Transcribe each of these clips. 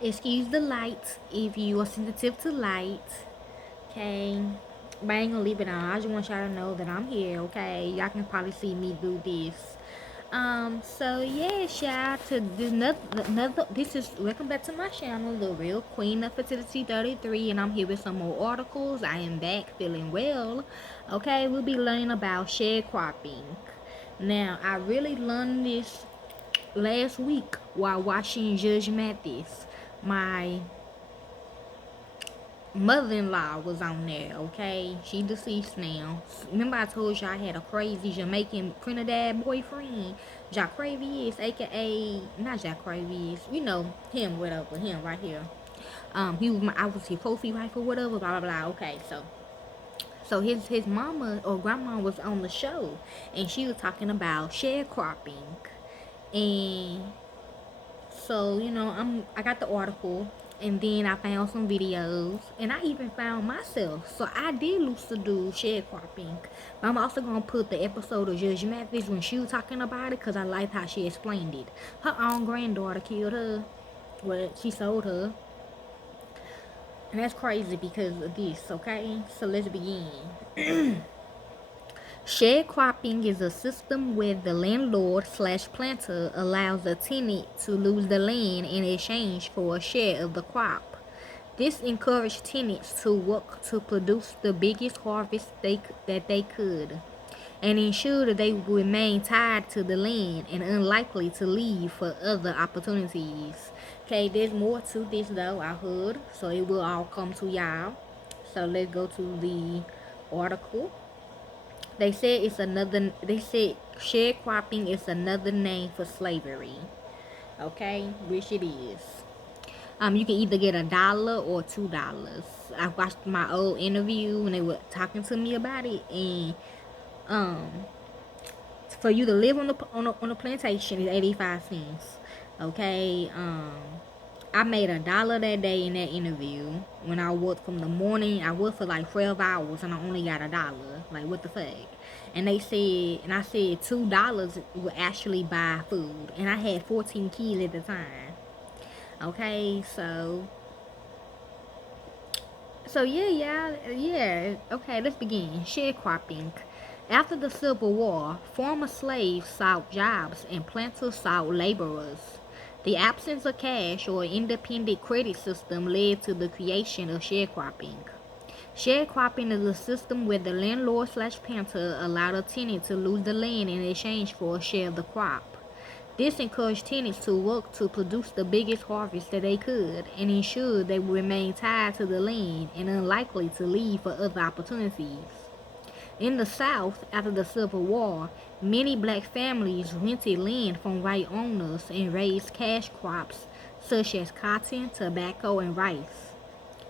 Excuse the light if you are sensitive to light. Okay. But I ain't gonna leave it on. I just want y'all to know that I'm here, okay? Y'all can probably see me do this. So yeah, shout out to another this is welcome back to my channel, The Real Queen Nefertiti 33, and I'm here with some more articles. I am back feeling well. Okay, we'll be learning about sharecropping. Now, I really learned this last week while watching Judge Mathis. My mother-in-law was on there, okay? She deceased now. Remember I told you I had a crazy Jamaican Trinidad boyfriend? Jack Cravius, aka not Jack Cravius, you know him, whatever, him right here. He was I was his trophy wife or whatever, blah blah blah. Okay, so his mama or grandma was on the show, and she was talking about sharecropping, and so, I got the article, and then I found some videos, and I even found myself. So I did used to do sharecropping. But I'm also gonna put the episode of Judge Mathis when she was talking about it, because I liked how she explained it. Her own granddaughter killed her. Well, she sold her. And that's crazy because of this, okay? So let's begin. Sharecropping is a system where the landlord/planter allows a tenant to lose the land in exchange for a share of the crop. This encouraged tenants to work to produce the biggest harvest that they could, and ensured that they would remain tied to the land and unlikely to leave for other opportunities. Okay, there's more to this though, I heard, so it will all come to y'all. So let's go to the article. They said sharecropping is another name for slavery. Okay, which it is. You can either get $1 or $2. I watched my old interview when they were talking to me about it, and um, for you to live on a plantation is 85 cents. Okay, I made $1 that day in that interview. When I worked from the morning, I worked for like 12 hours and I only got $1. Like, what the fuck? And I said $2 would actually buy food. And I had 14 kids at the time. Okay, so yeah. Okay, let's begin. Sharecropping. After the Civil War, former slaves sought jobs and planters sought laborers. The absence of cash or independent credit system led to the creation of sharecropping. Sharecropping is a system where the landlord/planter allowed a tenant to lose the land in exchange for a share of the crop. This encouraged tenants to work to produce the biggest harvest that they could and ensured they would remain tied to the land and unlikely to leave for other opportunities. In the South, after the Civil War, many black families rented land from white owners and raised cash crops such as cotton, tobacco, and rice.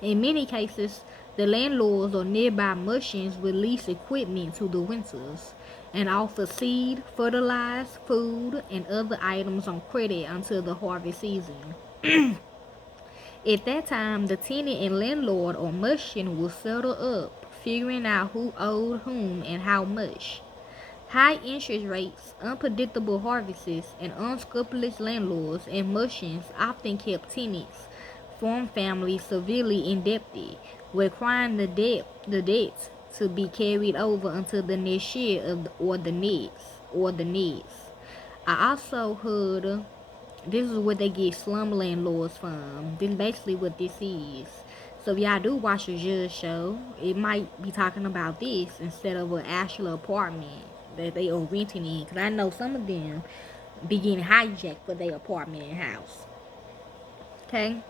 In many cases, the landlords or nearby merchants would lease equipment to the renters and offer seed, fertilizer, food, and other items on credit until the harvest season. At that time, the tenant and landlord or merchant would settle up, figuring out who owed whom and how much. High interest rates, unpredictable harvests, and unscrupulous landlords and merchants often kept tenants, farm families severely indebted, requiring the debt to be carried over until the next year or the next. I also heard this is where they get slum landlords from. This is basically what this is. So if y'all do watch the Judge show, it might be talking about this instead of an actual apartment that they are renting in. Because I know some of them be getting hijacked for their apartment and house. Okay?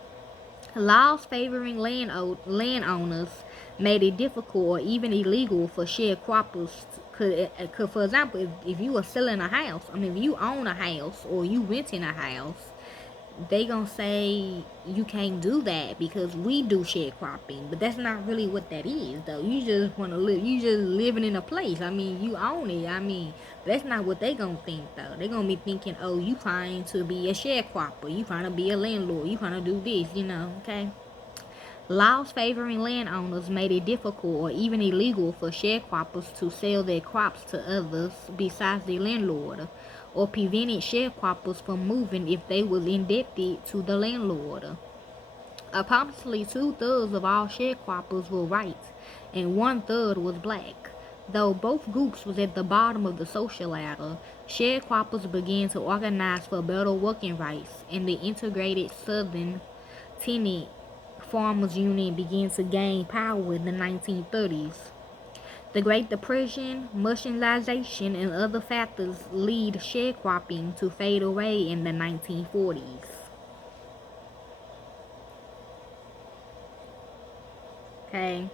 Laws favoring landowners made it difficult or even illegal for sharecroppers. Cause for example, if you are selling a house, if you own a house or you renting a house, they gonna say you can't do that because we do sharecropping. But that's not really what that is, though. You just want to live. You just living in a place. You own it. That's not what they gonna think, though. They gonna be thinking, oh, you trying to be a sharecropper. You trying to be a landlord. You trying to do this. Okay. Laws favoring landowners made it difficult or even illegal for sharecroppers to sell their crops to others besides the landlord, or prevented sharecroppers from moving if they was indebted to the landlord. Approximately two-thirds of all sharecroppers were white, and one-third was black. Though both groups was at the bottom of the social ladder, sharecroppers began to organize for better working rights, and the integrated Southern Tenant Farmers Union began to gain power in the 1930s. The Great Depression, merchandisation, and other factors lead sharecropping to fade away in the 1940s. Okay.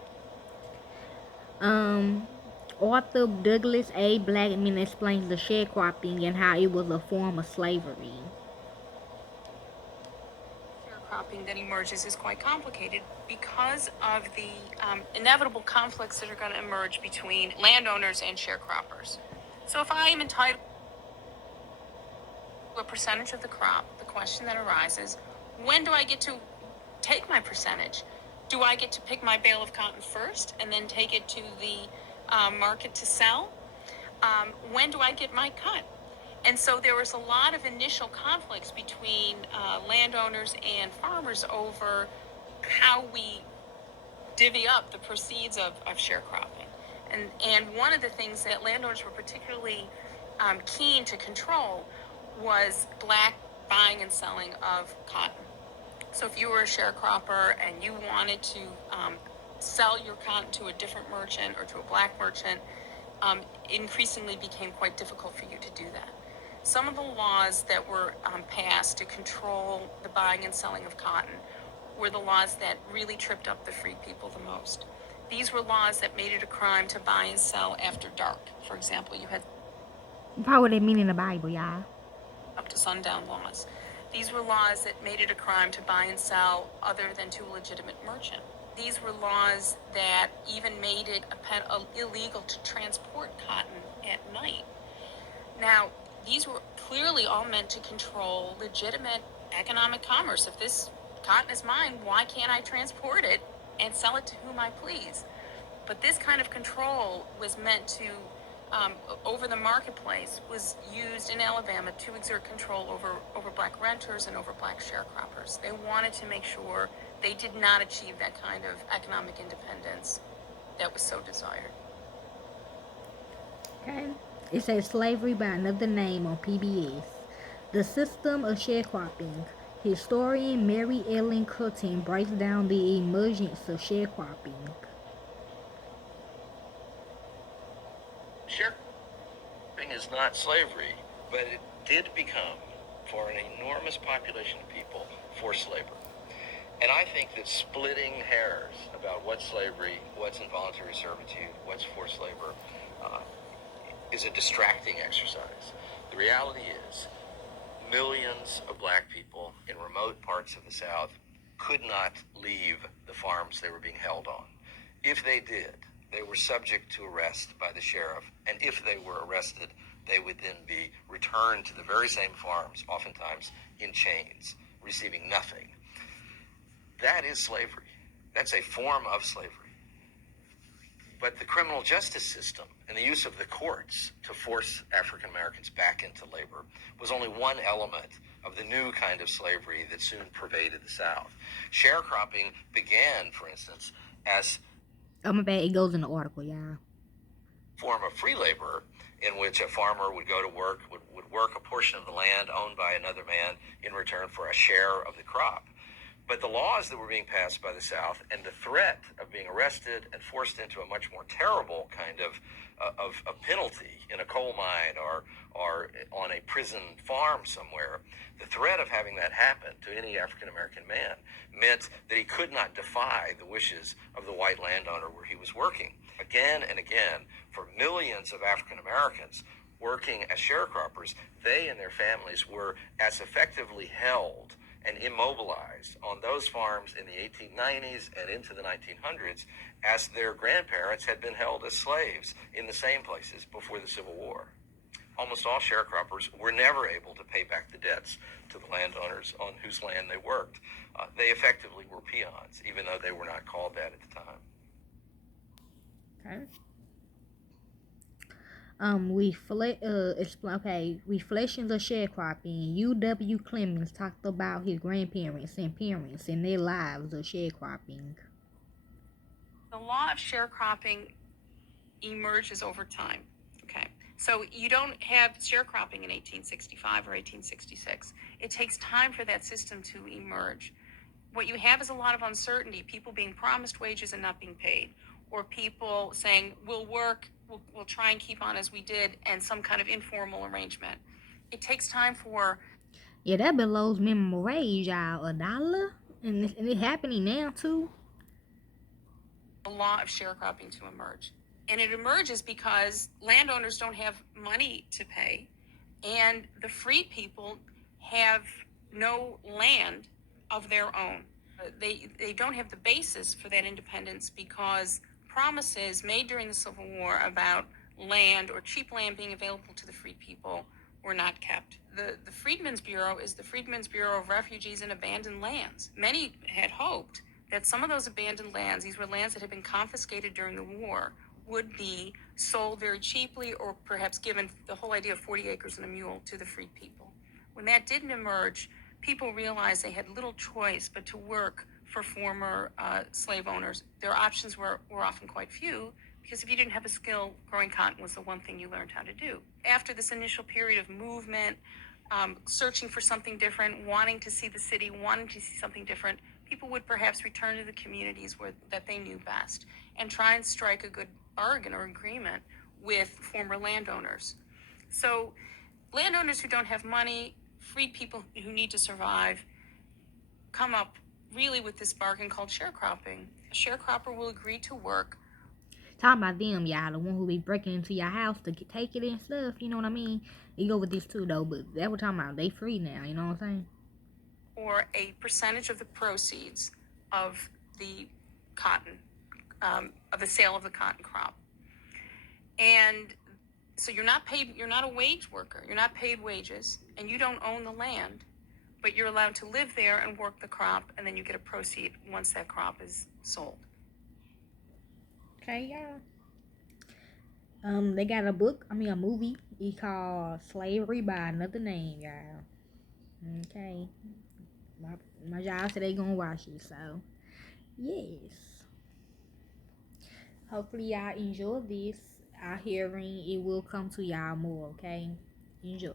Um, Author Douglas A. Blackman explains the sharecropping and how it was a form of slavery. Sharecropping that emerges is quite complicated because of the inevitable conflicts that are going to emerge between landowners and sharecroppers. So if I am entitled to a percentage of the crop, the question that arises, when do I get to take my percentage? Do I get to pick my bale of cotton first and then take it to the market to sell? When do I get my cut? And so there was a lot of initial conflicts between landowners and farmers over how we divvy up the proceeds of sharecropping. And one of the things that landowners were particularly keen to control was black buying and selling of cotton. So if you were a sharecropper and you wanted to sell your cotton to a different merchant or to a black merchant, increasingly became quite difficult for you to do that. Some of the laws that were passed to control the buying and selling of cotton were the laws that really tripped up the free people the most. These were laws that made it a crime to buy and sell after dark. For example, you had What would it mean in the Bible, y'all? up to sundown laws. These were laws that made it a crime to buy and sell other than to a legitimate merchant. These were laws that even made it illegal to transport cotton at night. Now, these were clearly all meant to control legitimate economic commerce. If this cotton is mine, why can't I transport it and sell it to whom I please? But this kind of control was meant to, over the marketplace, was used in Alabama to exert control over black renters and over black sharecroppers. They wanted to make sure they did not achieve that kind of economic independence that was so desired. Okay. It says slavery by another name on PBS. The system of sharecropping. Historian Mary Ellen Curtin breaks down the emergence of sharecropping. Sharecropping is not slavery, but it did become, for an enormous population of people, forced labor. And I think that splitting hairs about what's slavery, what's involuntary servitude, what's forced labor, is a distracting exercise. The reality is, millions of black people in remote parts of the South could not leave the farms they were being held on. If they did, they were subject to arrest by the sheriff, and if they were arrested, they would then be returned to the very same farms, oftentimes in chains, receiving nothing. That is slavery. That's a form of slavery. But the criminal justice system and the use of the courts to force African Americans back into labor was only one element of the new kind of slavery that soon pervaded the South. Sharecropping began, for instance, as Oh, my bad. It goes in the article, y'all. form of free labor in which a farmer would go to work, would work a portion of the land owned by another man in return for a share of the crop. But the laws that were being passed by the South and the threat of being arrested and forced into a much more terrible kind of penalty in a coal mine or on a prison farm somewhere, the threat of having that happen to any African-American man meant that he could not defy the wishes of the white landowner where he was working. Again and again, for millions of African-Americans working as sharecroppers, they and their families were as effectively held and immobilized on those farms in the 1890s and into the 1900s as their grandparents had been held as slaves in the same places before the Civil War. Almost all sharecroppers were never able to pay back the debts to the landowners on whose land they worked. They effectively were peons, even though they were not called that at the time. Okay. Reflections of sharecropping. U.W. Clemens talked about his grandparents and parents and their lives of sharecropping. The law of sharecropping emerges over time. Okay. So you don't have sharecropping in 1865 or 1866. It takes time for that system to emerge. What you have is a lot of uncertainty, people being promised wages and not being paid, or people saying, we'll work, we'll try and keep on as we did, and some kind of informal arrangement. It takes time for Yeah, that below minimum wage, y'all. $1? And it's happening now, too. the law of sharecropping to emerge. And it emerges because landowners don't have money to pay, and the free people have no land of their own. They don't have the basis for that independence because promises made during the Civil War about land or cheap land being available to the free people were not kept. The Freedmen's Bureau is the Freedmen's Bureau of Refugees and Abandoned Lands. Many had hoped that some of those abandoned lands, these were lands that had been confiscated during the war, would be sold very cheaply or perhaps given the whole idea of 40 acres and a mule to the free people. When that didn't emerge, people realized they had little choice but to work for former slave owners. Their options were often quite few because if you didn't have a skill, growing cotton was the one thing you learned how to do. After this initial period of movement, searching for something different, wanting to see the city, wanting to see something different, people would perhaps return to the communities that they knew best and try and strike a good bargain or agreement with former landowners. So landowners who don't have money, free people who need to survive, come up really with this bargain called sharecropping. A sharecropper will agree to work Talking about them, y'all. The one who be breaking into your house to take it and stuff. You know what I mean? You go with this, too, though. But that we're talking about. They free now. You know what I'm saying? for a percentage of the proceeds of the cotton, of the sale of the cotton crop. And so you're not paid, you're not a wage worker, you're not paid wages, and you don't own the land, but you're allowed to live there and work the crop, and then you get a proceed once that crop is sold. Okay, y'all. They got a movie. It's called Slavery by Another Name, y'all. Okay. My job said they gonna watch it, so yes. Hopefully y'all enjoy this. Our hearing it will come to y'all more, okay? Enjoy.